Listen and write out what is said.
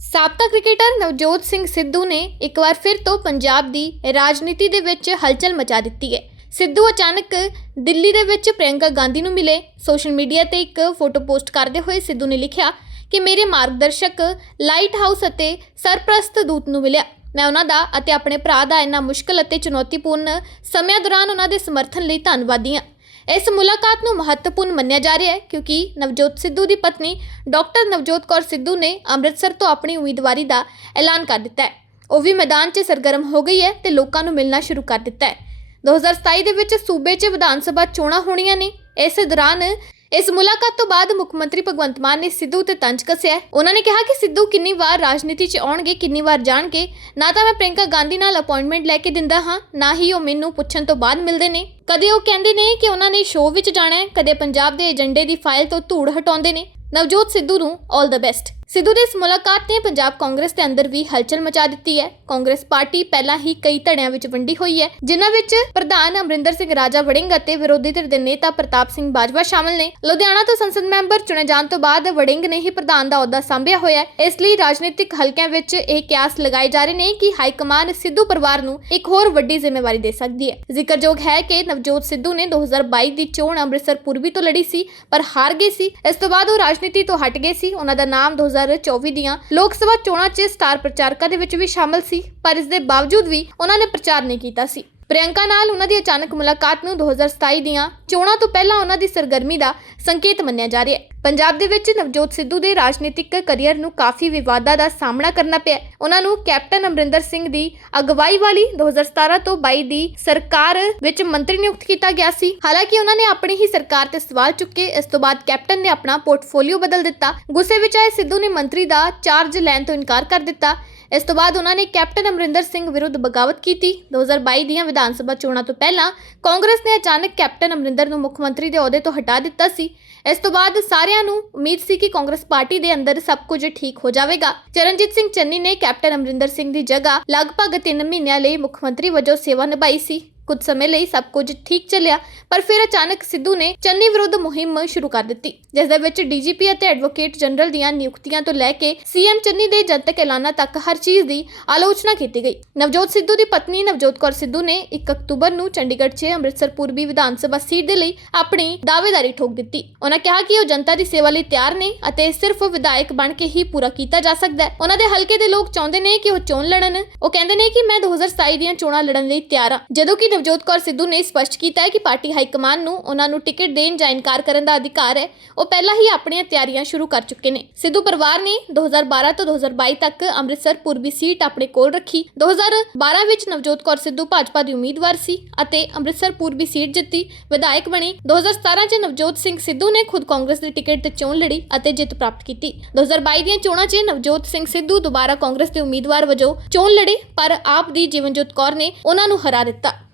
ਸਾਬਕਾ ਕ੍ਰਿਕਟਰ ਨਵਜੋਤ ਸਿੰਘ ਸਿੱਧੂ ਨੇ ਇੱਕ ਵਾਰ ਫਿਰ ਤੋਂ ਪੰਜਾਬ ਦੀ ਰਾਜਨੀਤੀ ਦੇ ਵਿੱਚ ਹਲਚਲ ਮਚਾ ਦਿੱਤੀ ਹੈ। ਸਿੱਧੂ ਅਚਾਨਕ ਦਿੱਲੀ ਦੇ ਵਿੱਚ ਪ੍ਰਿਯੰਕਾ ਗਾਂਧੀ ਨੂੰ ਮਿਲੇ। ਸੋਸ਼ਲ ਮੀਡੀਆ ਤੇ ਇੱਕ ਫੋਟੋ ਪੋਸਟ ਕਰਦੇ ਹੋਏ ਸਿੱਧੂ ਨੇ ਲਿਖਿਆ ਕਿ ਮੇਰੇ ਮਾਰਗਦਰਸ਼ਕ ਲਾਈਟ ਹਾਊਸ ਅਤੇ ਸਰਪ੍ਰਸਤ ਦੂਤ ਨੂੰ ਮਿਲਿਆ। ਮੈਂ ਉਹਨਾਂ ਦਾ ਅਤੇ ਆਪਣੇ ਭਰਾ ਦਾ ਇੰਨਾ ਮੁਸ਼ਕਲ ਅਤੇ ਚੁਣੌਤੀਪੂਰਨ ਸਮਿਆਂ ਦੌਰਾਨ ਉਹਨਾਂ ਦੇ ਸਮਰਥਨ ਲਈ ਧੰਨਵਾਦੀ ਹਾਂ। ਇਸ ਮੁਲਾਕਾਤ ਨੂੰ ਮਹੱਤਵਪੂਰਨ ਮੰਨਿਆ ਜਾ ਰਿਹਾ ਹੈ ਕਿਉਂਕਿ ਨਵਜੋਤ ਸਿੱਧੂ ਦੀ ਪਤਨੀ ਡਾਕਟਰ ਨਵਜੋਤ ਕੌਰ ਸਿੱਧੂ ਨੇ ਅੰਮ੍ਰਿਤਸਰ ਤੋਂ ਆਪਣੀ ਉਮੀਦਵਾਰੀ ਦਾ ਐਲਾਨ ਕਰ ਦਿੱਤਾ ਹੈ। ਉਹ ਵੀ ਮੈਦਾਨ 'ਚ ਸਰਗਰਮ ਹੋ ਗਈ ਹੈ ਤੇ ਲੋਕਾਂ ਨੂੰ ਮਿਲਣਾ ਸ਼ੁਰੂ ਕਰ ਦਿੱਤਾ ਹੈ। 2027 ਦੇ ਵਿੱਚ ਸੂਬੇ 'ਚ ਵਿਧਾਨ ਸਭਾ ਚੋਣਾਂ ਹੋਣੀਆਂ ਨੇ। ਇਸ ਦੌਰਾਨ ਇਸ ਮੁਲਾਕਾਤ ਤੋਂ ਬਾਅਦ ਮੁੱਖ ਮੰਤਰੀ ਭਗਵੰਤ ਮਾਨ ਨੇ ਸਿੱਧੂ ਤੇ ਤੰਜ ਕੱਸਿਆ ਉਹਨਾਂ ਨੇ ਕਿਹਾ ਕਿ ਸਿੱਧੂ ਕਿੰਨੀ ਵਾਰ ਰਾਜਨੀਤੀ 'ਚ ਆਉਣਗੇ, ਕਿੰਨੀ ਵਾਰ ਜਾਣਗੇ। ਨਾ ਤਾਂ ਮੈਂ ਪ੍ਰਿੰਕਾ ਗਾਂਧੀ ਨਾਲ ਅਪਾਇੰਟਮੈਂਟ ਲੈ ਕੇ ਦਿੰਦਾ ਹਾਂ, ਨਾ ਹੀ ਉਹ ਮੈਨੂੰ ਪੁੱਛਣ ਤੋਂ ਬਾਅਦ ਮਿਲਦੇ ਨੇ। ਕਦੇ ਉਹ ਕਹਿੰਦੇ ਨੇ ਕਿ ਉਹਨਾਂ ਨੇ ਸ਼ੋਅ ਵਿੱਚ ਜਾਣਾ ਹੈ, ਕਦੇ ਪੰਜਾਬ ਦੇ ਏਜੰਡੇ ਦੀ ਫਾਈਲ ਤੋਂ ਧੂੜ ਹਟਾਉਂਦੇ ਨੇ। ਨਵਜੋਤ ਸਿੱਧੂ ਨੂੰ 올 ਦ ਬੈਸਟ ਸਿੱਧੂ ਦੇ ਇਸ ਮੁਲਾਕਾਤ ਨੇ ਪੰਜਾਬ ਕਾਂਗਰਸ ਦੇ ਅੰਦਰ ਵੀ ਹਲਚਲ ਮਚਾ ਦਿੱਤੀ ਹੈ। ਕਾਂਗਰਸ ਪਾਰਟੀ ਪਹਿਲਾਂ ਹੀ ਕਈ ਧੜਿਆਂ ਵਿੱਚ ਵੰਡੀ ਹੋਈ ਹੈ, ਜਿਨ੍ਹਾਂ ਵਿੱਚ ਪ੍ਰਧਾਨ ਅਮਰਿੰਦਰ ਸਿੰਘ ਰਾਜਾ ਵੜਿੰਗ ਅਤੇ ਵਿਰੋਧੀ ਧਿਰ ਦੇ ਨੇਤਾ ਪ੍ਰਤਾਪ ਸਿੰਘ ਬਾਜਵਾ ਸ਼ਾਮਲ ਨੇ। ਲੁਧਿਆਣਾ ਤੋਂ ਸੰਸਦ ਮੈਂਬਰ ਚੁਣੇ ਜਾਣ ਤੋਂ ਬਾਅਦ ਵੜਿੰਗ ਨੇ ਹੀ ਪ੍ਰਧਾਨ ਦਾ ਅਹੁਦਾ ਸੰਭਿਆ ਹੋਇਆ ਹੈ। ਇਸ ਲਈ ਰਾਜਨੀਤਿਕ ਹਲਕਿਆਂ ਵਿੱਚ ਇਹ ਕਿਆਸ ਲਗਾਏ ਜਾ ਰਹੇ ਨੇ ਕਿ ਹਾਈ ਕਮਾਨ ਸਿੱਧੂ ਪਰਿਵਾਰ ਨੂੰ ਇੱਕ ਹੋਰ ਵੱਡੀ ਜ਼ਿੰਮੇਵਾਰੀ ਦੇ ਸਕਦੀ ਹੈ। ਜ਼ਿਕਰਯੋਗ ਹੈ ਕਿ ਨਵਜੋਤ ਸਿੱਧੂ ਨੇ 2022 ਦੀ ਚੋਣ ਅੰਮ੍ਰਿਤਸਰ ਪੂਰਬੀ ਤੋਂ ਲੜੀ ਸੀ, ਪਰ ਹਾਰ ਗਏ ਸੀ। ਇਸ ਤੋਂ ਬਾਅਦ ਉਹ ਰਾਜਨੀਤੀ ਤੋਂ ਹਟ ਗਏ ਸੀ। ਉਹਨਾਂ ਦਾ ਨਾਮ 2024 ਦੀਆਂ ਲੋਕ ਸਭਾ ਚੋਣਾਂ 'ਚ ਸਟਾਰ ਪ੍ਰਚਾਰਕਾਂ ਦੇ ਵਿੱਚ ਵੀ ਸ਼ਾਮਲ ਸੀ, ਪਰ ਇਸ ਦੇ ਬਾਵਜੂਦ ਵੀ ਉਹਨਾਂ ਨੇ ਪ੍ਰਚਾਰ ਨਹੀਂ ਕੀਤਾ ਸੀ। ਪ੍ਰਿਯੰਕਾ ਨਾਲ ਉਹਨਾਂ ਦੀ ਅਚਾਨਕ ਮੁਲਾਕਾਤ ਨੂੰ 2027 ਦੀਆਂ ਚੋਣਾਂ ਤੋਂ ਪਹਿਲਾਂ ਉਹਨਾਂ ਦੀ ਸਰਗਰਮੀ ਦਾ ਸੰਕੇਤ ਮੰਨਿਆ ਜਾ ਰਿਹਾ ਹੈ। ਪੰਜਾਬ ਦੇ ਵਿੱਚ ਨਵਜੋਤ ਸਿੱਧੂ ਦੇ ਰਾਜਨੀਤਿਕ ਕੈਰੀਅਰ ਨੂੰ ਕਾਫੀ ਵਿਵਾਦਾਂ ਦਾ ਸਾਹਮਣਾ ਕਰਨਾ ਪਿਆ ਉਹਨਾਂ ਨੂੰ ਕੈਪਟਨ ਅਮਰਿੰਦਰ ਸਿੰਘ ਦੀ ਅਗਵਾਈ ਵਾਲੀ 2017 ਤੋਂ 22 ਦੀ ਸਰਕਾਰ ਵਿੱਚ ਮੰਤਰੀ ਨਿਯੁਕਤ ਕੀਤਾ ਗਿਆ ਸੀ। ਹਾਲਾਂਕਿ ਉਹਨਾਂ ਨੇ ਆਪਣੀ ਹੀ ਸਰਕਾਰ ਤੇ ਸਵਾਲ ਚੁੱਕੇ, ਇਸ ਤੋਂ ਬਾਅਦ ਕੈਪਟਨ ਨੇ ਆਪਣਾ ਪੋਰਟਫੋਲੀਓ ਬਦਲ ਦਿੱਤਾ। ਗੁੱਸੇ ਵਿੱਚ ਆਏ ਸਿੱਧੂ ਨੇ ਮੰਤਰੀ ਦਾ ਚਾਰਜ ਲੈਣ ਤੋਂ ਇਨਕਾਰ ਕਰ ਦਿੱਤਾ। ਇਸ ਤੋਂ ਬਾਅਦ ਉਹਨਾਂ ਨੇ ਕੈਪਟਨ ਅਮਰਿੰਦਰ ਸਿੰਘ ਵਿਰੁੱਧ ਬਗਾਵਤ ਕੀਤੀ। 2022 ਦੀਆਂ ਵਿਧਾਨ ਸਭਾ ਚੋਣਾਂ ਤੋਂ ਪਹਿਲਾਂ ਕਾਂਗਰਸ ਨੇ ਅਚਾਨਕ ਕੈਪਟਨ ਅਮਰਿੰਦਰ ਨੂੰ ਮੁੱਖ ਮੰਤਰੀ ਦੇ ਅਹੁਦੇ ਤੋਂ ਹਟਾ ਦਿੱਤਾ ਸੀ। ਇਸ ਤੋਂ ਬਾਅਦ ਸਾਰਿਆਂ ਨੂੰ ਉਮੀਦ ਸੀ ਕਿ ਕਾਂਗਰਸ ਪਾਰਟੀ ਦੇ ਅੰਦਰ ਸਭ ਕੁਝ ਠੀਕ ਹੋ ਜਾਵੇਗਾ। ਚਰਨਜੀਤ ਸਿੰਘ ਚੰਨੀ ਨੇ ਕੈਪਟਨ ਅਮਰਿੰਦਰ ਸਿੰਘ ਦੀ ਜਗ੍ਹਾ ਲਗਭਗ 3 ਮਹੀਨਿਆਂ ਲਈ ਮੁੱਖ ਮੰਤਰੀ ਵਜੋਂ ਸੇਵਾ ਨਿਭਾਈ ਸੀ। ਕੁਝ ਸਮੇਂ ਲਈ ਸਭ ਕੁਝ ਠੀਕ ਚੱਲਿਆ, ਪਰ ਫਿਰ ਅਚਾਨਕ ਸਿੱਧੂ ਨੇ ਚੰਨੀ ਵਿਰੁੱਧ ਮੁਹਿੰਮ ਸ਼ੁਰੂ ਕਰ ਦਿੱਤੀ, ਜਿਸ ਦੇ ਵਿੱਚ ਡੀਜੀਪੀ ਅਤੇ ਐਡਵੋਕੇਟ ਜਨਰਲ ਦੀਆਂ ਨਿਯੁਕਤੀਆਂ ਤੋਂ ਲੈ ਕੇ ਸੀਐਮ ਚੰਨੀ ਦੇ ਜਨਤਕ ਐਲਾਨਾਂ ਤੱਕ ਹਰ ਚੀਜ਼ ਦੀ ਆਲੋਚਨਾ ਕੀਤੀ ਗਈ। ਨਵਜੋਤ ਸਿੱਧੂ ਦੀ ਪਤਨੀ ਨਵਜੋਤ ਕੌਰ ਸਿੱਧੂ ਨੇ 1 ਅਕਤੂਬਰ ਨੂੰ ਚੰਡੀਗੜ੍ਹ 'ਚ ਅੰਮ੍ਰਿਤਸਰ ਪੂਰਬੀ ਵਿਧਾਨ ਸਭਾ ਸੀਟ ਦੇ ਲਈ ਆਪਣੀ ਦਾਅਵੇਦਾਰੀ ਠੋਕ ਦਿੱਤੀ। ਉਹਨਾਂ ਕਿਹਾ ਕਿ ਉਹ ਜਨਤਾ ਦੀ ਸੇਵਾ ਲਈ ਤਿਆਰ ਨੇ ਅਤੇ ਸਿਰਫ ਵਿਧਾਇਕ ਬਣ ਕੇ ਹੀ ਪੂਰਾ ਕੀਤਾ ਜਾ ਸਕਦਾ ਹੈ। ਉਹਨਾਂ ਦੇ ਹਲਕੇ ਦੇ ਲੋਕ ਚਾਹੁੰਦੇ ਨੇ ਕਿ ਉਹ ਚੋਣ ਲੜਨ। ਉਹ ਕਹਿੰਦੇ ਨੇ ਕਿ ਮੈਂ 2027 ਦੀਆਂ ਚੋਣਾਂ ਲੜਨ ਲਈ ਤਿਆਰ ਹਾਂ। ਜਦੋਂ ਕਿ ਨਵਜੋਤ ਕੌਰ ਸਿੱਧੂ ਨੇ ਸਪਸ਼ਟ ਕੀਤਾ ਹੈ ਕਿ ਪਾਰਟੀ ਹਾਈ ਕਮਾਨ ਨੂੰ ਉਹਨਾਂ ਨੂੰ ਟਿਕਟ ਦੇਣ ਜਾਂ ਇਨਕਾਰ ਕਰਨ ਦਾ ਅਧਿਕਾਰ ਹੈ। ਉਹ ਪਹਿਲਾਂ ਹੀ ਆਪਣੀਆਂ ਤਿਆਰੀਆਂ ਸ਼ੁਰੂ ਕਰ ਚੁੱਕੇ ਨੇ। ਸਿੱਧੂ ਪਰਿਵਾਰ ਨੇ 2012 ਤੋਂ 2022 ਤੱਕ ਅੰਮ੍ਰਿਤਸਰ ਪੂਰਬੀ ਸੀਟ ਆਪਣੇ ਕੋਲ ਰੱਖੀ। 2012 ਵਿੱਚ ਨਵਜੋਤ ਕੌਰ ਸਿੱਧੂ ਭਾਜਪਾ ਦੀ ਉਮੀਦਵਾਰ ਸੀ ਅਤੇ ਅੰਮ੍ਰਿਤਸਰ ਪੂਰਬੀ ਸੀਟ ਜਿੱਤੀ। ਵਿਧਾਇਕ ਬਣੀ। 2017 ਚ ਨਵਜੋਤ ਸਿੰਘ ਸਿੱਧੂ ਨੇ ਖੁਦ ਕਾਂਗਰਸ ਦੀ ਟਿਕਟ ਤੇ ਚੋਣ ਲੜੀ ਅਤੇ ਜਿੱਤ ਪ੍ਰਾਪਤ ਕੀਤੀ। 2022 ਦੀਆਂ ਚੋਣਾਂ 'ਚ ਨਵਜੋਤ ਸਿੰਘ ਸਿੱਧੂ ਦੁਬਾਰਾ ਕਾਂਗਰਸ ਦੇ ਉਮੀਦਵਾਰ ਵਜੋਂ ਚੋਣ ਲੜੇ, ਪਰ ਆਪ ਦੀ ਜੀਵਨਜੋਤ ਕੌਰ ਨੇ ਉਹਨਾਂ ਨੂੰ ਹਰਾ ਦਿੱਤਾ।